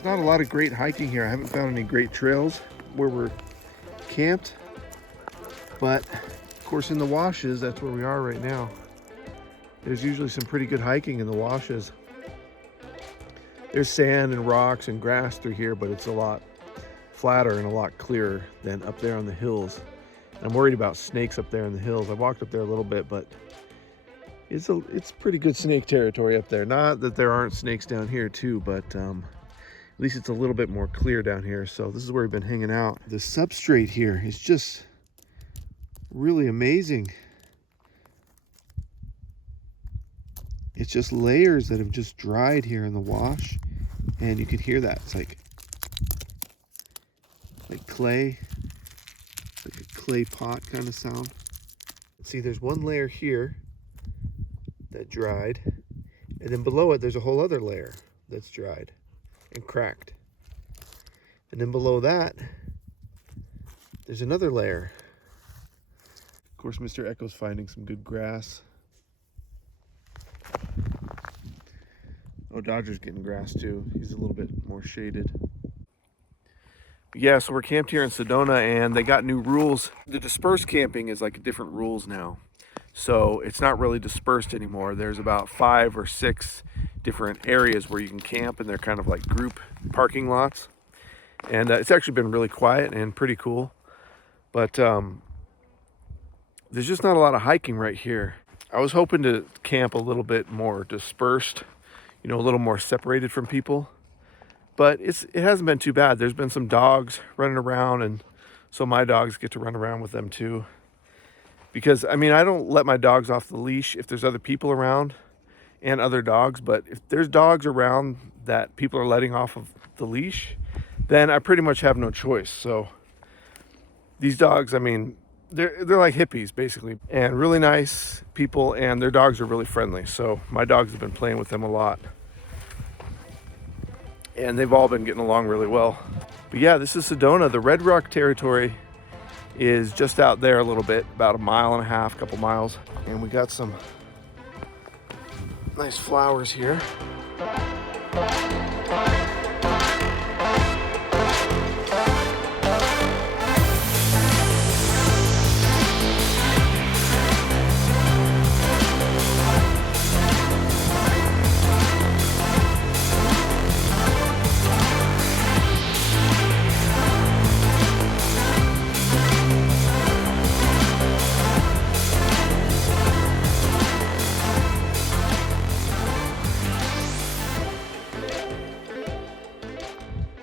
There's not a lot of great hiking here. I haven't found any great trails where we're camped, but of course in the washes, that's where we are right now. There's usually some pretty good hiking in the washes. There's sand and rocks and grass through here, but it's a lot flatter and a lot clearer than up there on the hills. I'm worried about snakes up there in the hills. I walked up there a little bit, but it's pretty good snake territory up there. Not that there aren't snakes down here too, but at least it's a little bit more clear down here. So this is where we've been hanging out. The substrate here is just really amazing. It's just layers that have just dried here in the wash, and you can hear that. It's like clay, like a clay pot kind of sound. See, there's one layer here that dried, and then below it there's a whole other layer that's dried and cracked, and then below that there's another layer. Of course, Mr. Echo's finding some good grass. Oh, Dodger's getting grass too. He's a little bit more shaded. But yeah, so we're camped here in Sedona, and they got new rules. The dispersed camping is like different rules now. So it's not really dispersed anymore. There's about 5 or 6 different areas where you can camp, and they're kind of like group parking lots. And it's actually been really quiet and pretty cool. But there's just not a lot of hiking right here. I was hoping to camp a little bit more dispersed, you know, a little more separated from people, but it hasn't been too bad. There's been some dogs running around, and so my dogs get to run around with them too. Because, I mean, I don't let my dogs off the leash if there's other people around and other dogs, but if there's dogs around that people are letting off of the leash, then I pretty much have no choice. So these dogs, I mean, they're like hippies basically, and really nice people, and their dogs are really friendly. So my dogs have been playing with them a lot, and they've all been getting along really well. But yeah, this is Sedona. The Red Rock territory is just out there a little bit, about 1.5 miles, couple miles, and we got some nice flowers here.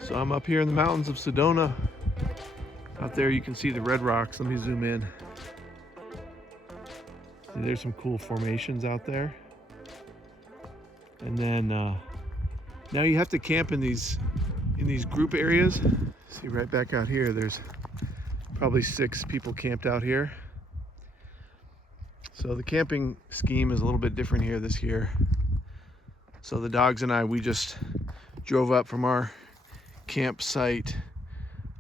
So I'm up here in the mountains of Sedona. Out there you can see the red rocks. Let me zoom in. See, there's some cool formations out there. And then now you have to camp in these group areas. See, right back out here, there's probably 6 people camped out here. So the camping scheme is a little bit different here this year. So the dogs and I, we just drove up from our campsite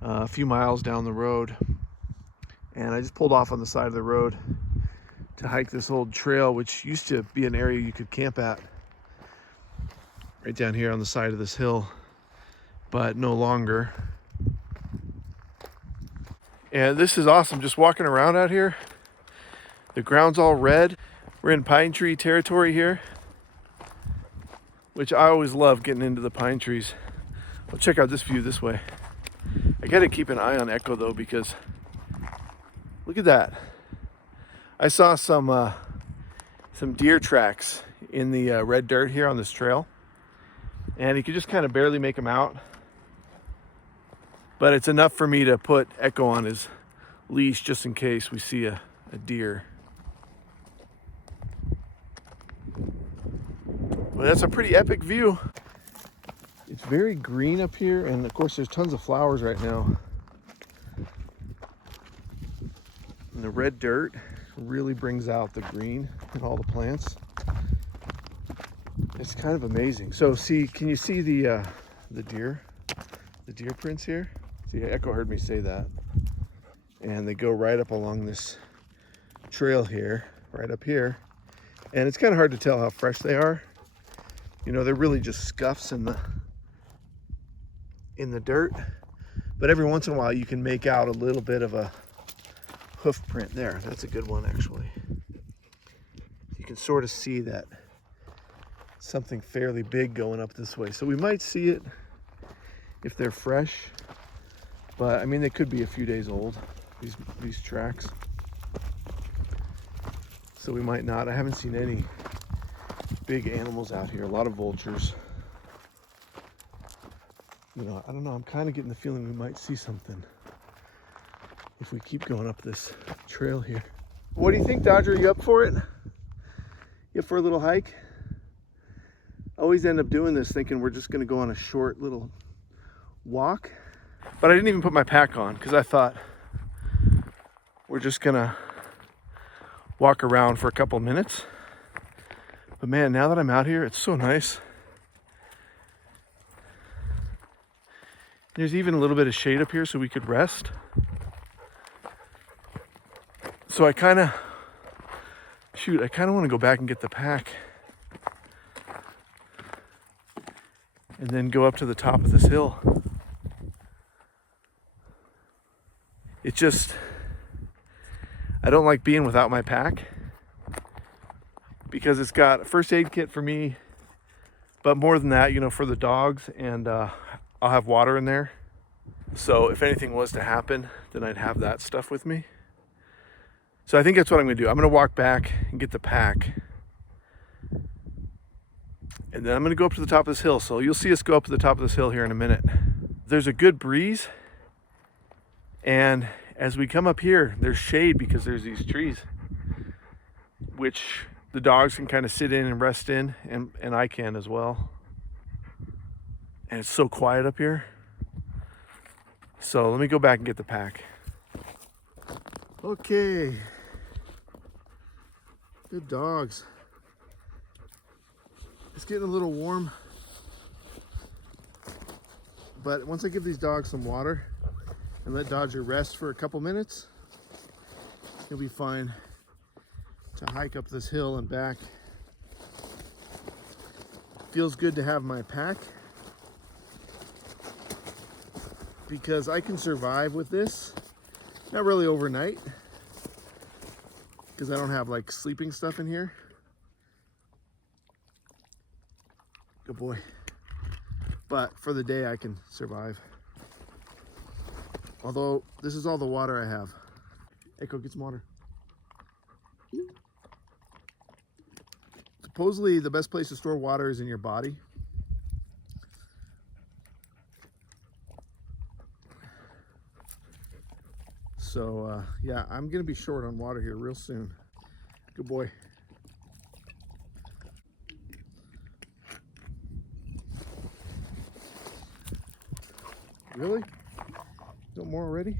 a few miles down the road, and I just pulled off on the side of the road to hike this old trail, which used to be an area you could camp at right down here on the side of this hill, but no longer. And this is awesome, just walking around out here. The ground's all red. We're in pine tree territory here, which I always love, getting into the pine trees. Well, check out this view this way. I gotta keep an eye on Echo though, because look at that. I saw some deer tracks in the red dirt here on this trail, and you could just kind of barely make them out. But it's enough for me to put Echo on his leash just in case we see a deer. Well, that's a pretty epic view. It's very green up here, and of course there's tons of flowers right now. And the red dirt really brings out the green in all the plants. It's kind of amazing. So see, can you see the deer prints here? See, Echo heard me say that. And they go right up along this trail here, right up here. And it's kind of hard to tell how fresh they are. You know, they're really just scuffs in in the dirt, but every once in a while you can make out a little bit of a hoof print there. That's a good one, actually. You can sort of see that something fairly big going up this way. So we might see it if they're fresh, but I mean, they could be a few days old, these tracks. So we might not. I haven't seen any big animals out here. A lot of vultures. You know, I don't know. I'm kind of getting the feeling we might see something if we keep going up this trail here. What do you think, Dodger? Are you up for it? You up for a little hike? I always end up doing this thinking we're just going to go on a short little walk. But I didn't even put my pack on because I thought we're just going to walk around for a couple minutes. But man, now that I'm out here, it's so nice. There's even a little bit of shade up here so we could rest. So I kind of want to go back and get the pack and then go up to the top of this hill. It just, I don't like being without my pack because it's got a first aid kit for me, but more than that, you know, for the dogs, and I'll have water in there. So if anything was to happen, then I'd have that stuff with me. So I think that's what I'm gonna do. I'm gonna walk back and get the pack. And then I'm gonna go up to the top of this hill. So you'll see us go up to the top of this hill here in a minute. There's a good breeze. And as we come up here, there's shade because there's these trees, which the dogs can kind of sit in and rest in, and I can as well. And it's so quiet up here. So let me go back and get the pack. Okay. Good dogs. It's getting a little warm, but once I give these dogs some water and let Dodger rest for a couple minutes, he'll be fine to hike up this hill and back. Feels good to have my pack because I can survive with this. Not really overnight because I don't have like sleeping stuff in here. Good boy. But for the day I can survive. Although this is all the water I have. Echo, get some water. Supposedly the best place to store water is in your body. So yeah, I'm gonna be short on water here real soon. Good boy. Really? No more already?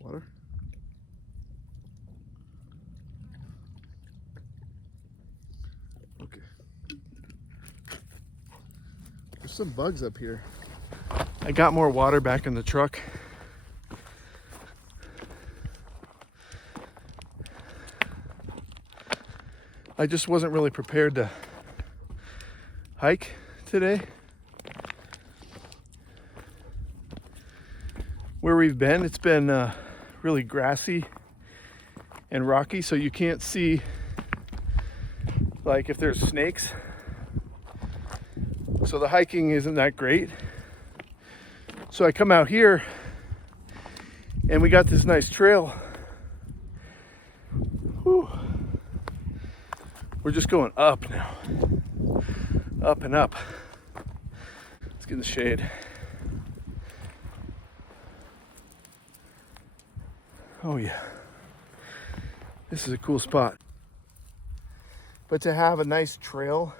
Water? Okay. There's some bugs up here. I got more water back in the truck. I just wasn't really prepared to hike today. Where we've been, it's been really grassy and rocky, so you can't see like if there's snakes. So the hiking isn't that great. So I come out here and we got this nice trail. Whew. We're just going up now. Up and up. Let's get in the shade. Oh yeah. This is a cool spot. But to have a nice trail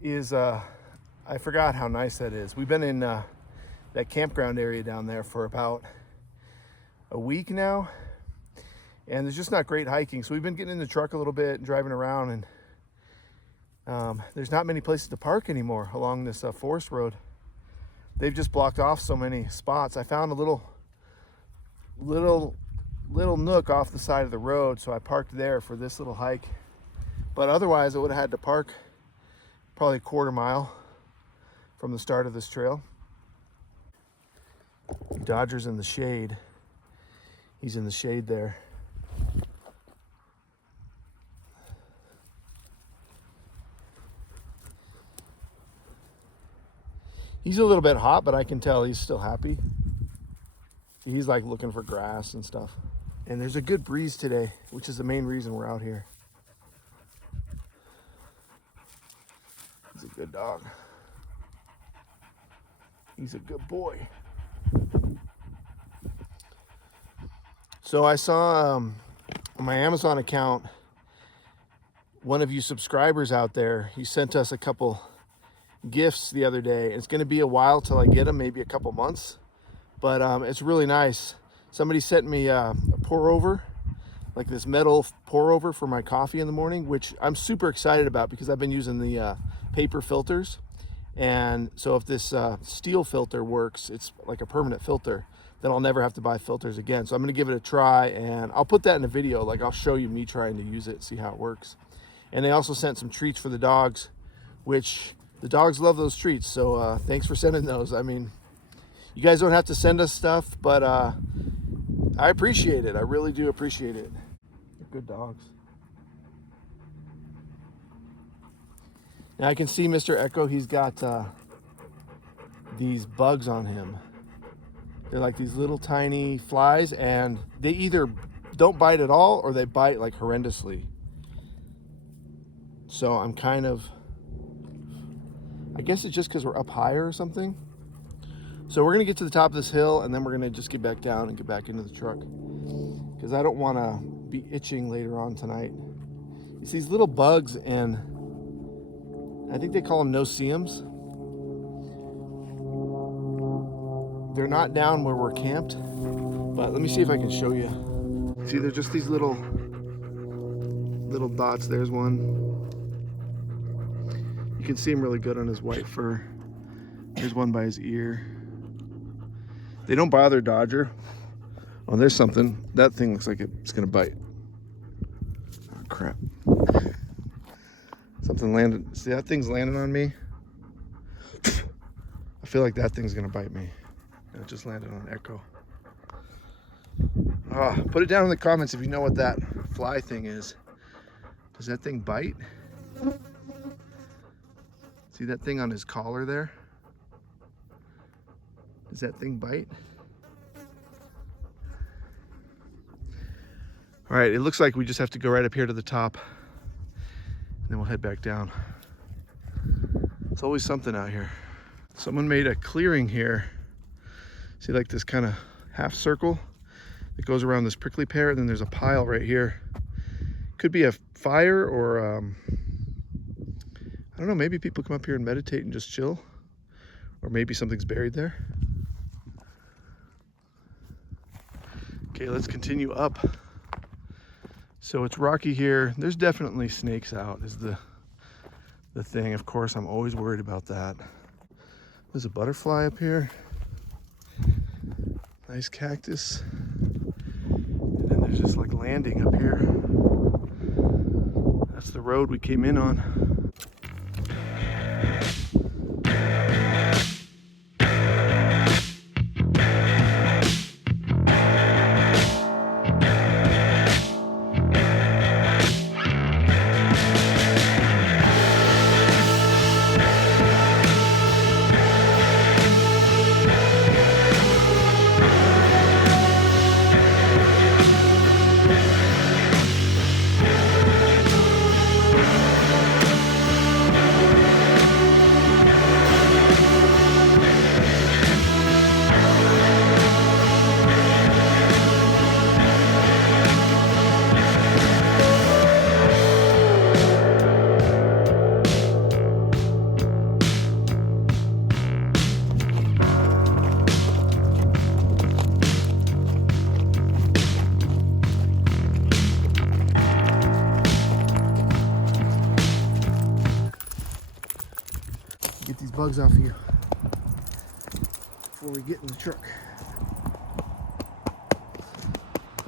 is, I forgot how nice that is. We've been in that campground area down there for about a week now, and there's just not great hiking. So we've been getting in the truck a little bit and driving around, and there's not many places to park anymore along this forest road. They've just blocked off so many spots. I found a little nook off the side of the road, so I parked there for this little hike. But otherwise I would have had to park probably a quarter mile from the start of this trail. Dodger's in the shade. He's in the shade there. He's a little bit hot, but I can tell he's still happy. He's like looking for grass and stuff. And there's a good breeze today, which is the main reason we're out here. He's a good dog. He's a good boy. So I saw on my Amazon account, one of you subscribers out there, he sent us a couple gifts the other day. It's going to be a while till I get them, maybe a couple months, but it's really nice. Somebody sent me a pour over, like this metal pour over for my coffee in the morning, which I'm super excited about because I've been using the paper filters. And so if this steel filter works, it's like a permanent filter, then I'll never have to buy filters again. So I'm going to give it a try, and I'll put that in a video. Like, I'll show you me trying to use it, see how it works. And they also sent some treats for the dogs, which the dogs love those treats. So thanks for sending those. I mean, you guys don't have to send us stuff, but I appreciate it. I really do appreciate it. They're good dogs. Now I can see Mr. Echo, he's got these bugs on him. They're like these little tiny flies, and they either don't bite at all or they bite like horrendously. So I'm kind of, I guess it's just because we're up higher or something. So we're gonna get to the top of this hill, and then we're gonna just get back down and get back into the truck, because I don't wanna be itching later on tonight. It's these little bugs, and I think they call them no-see-ums. They're not down where we're camped, but let me see if I can show you. See, they're just these little dots. There's one. You can see him really good on his white fur. There's one by his ear. They don't bother Dodger. Oh, there's something. That thing looks like it's gonna bite. Oh, crap. Something landed. See, that thing's landing on me. I feel like that thing's gonna bite me. And it just landed on Echo. Put it down in the comments if you know what that fly thing is. Does that thing bite? See that thing on his collar there? Does that thing bite? All right, it looks like we just have to go right up here to the top, and then we'll head back down. It's always something out here. Someone made a clearing here. See, like this kind of half circle that goes around this prickly pear, and then there's a pile right here. Could be a fire, or I don't know, maybe people come up here and meditate and just chill, or maybe something's buried there. Okay, let's continue up. So it's rocky here. There's definitely snakes out is the thing. Of course, I'm always worried about that. There's a butterfly up here. Nice cactus. And then there's just like landing up here. That's the road we came in on. Get these bugs off of you before we get in the truck.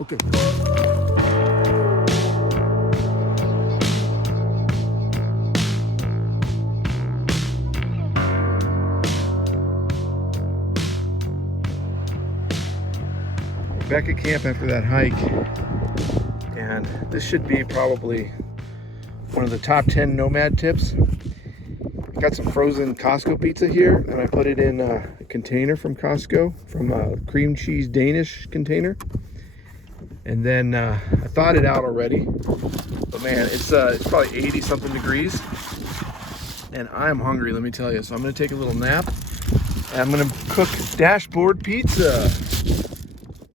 Okay. Back at camp after that hike, and this should be probably one of the top 10 nomad tips. Got some frozen Costco pizza here, and I put it in a container from Costco, from a cream cheese Danish container. And then I thawed it out already, but man, it's probably 80 something degrees, and I'm hungry, let me tell you. So I'm gonna take a little nap, and I'm gonna cook dashboard pizza.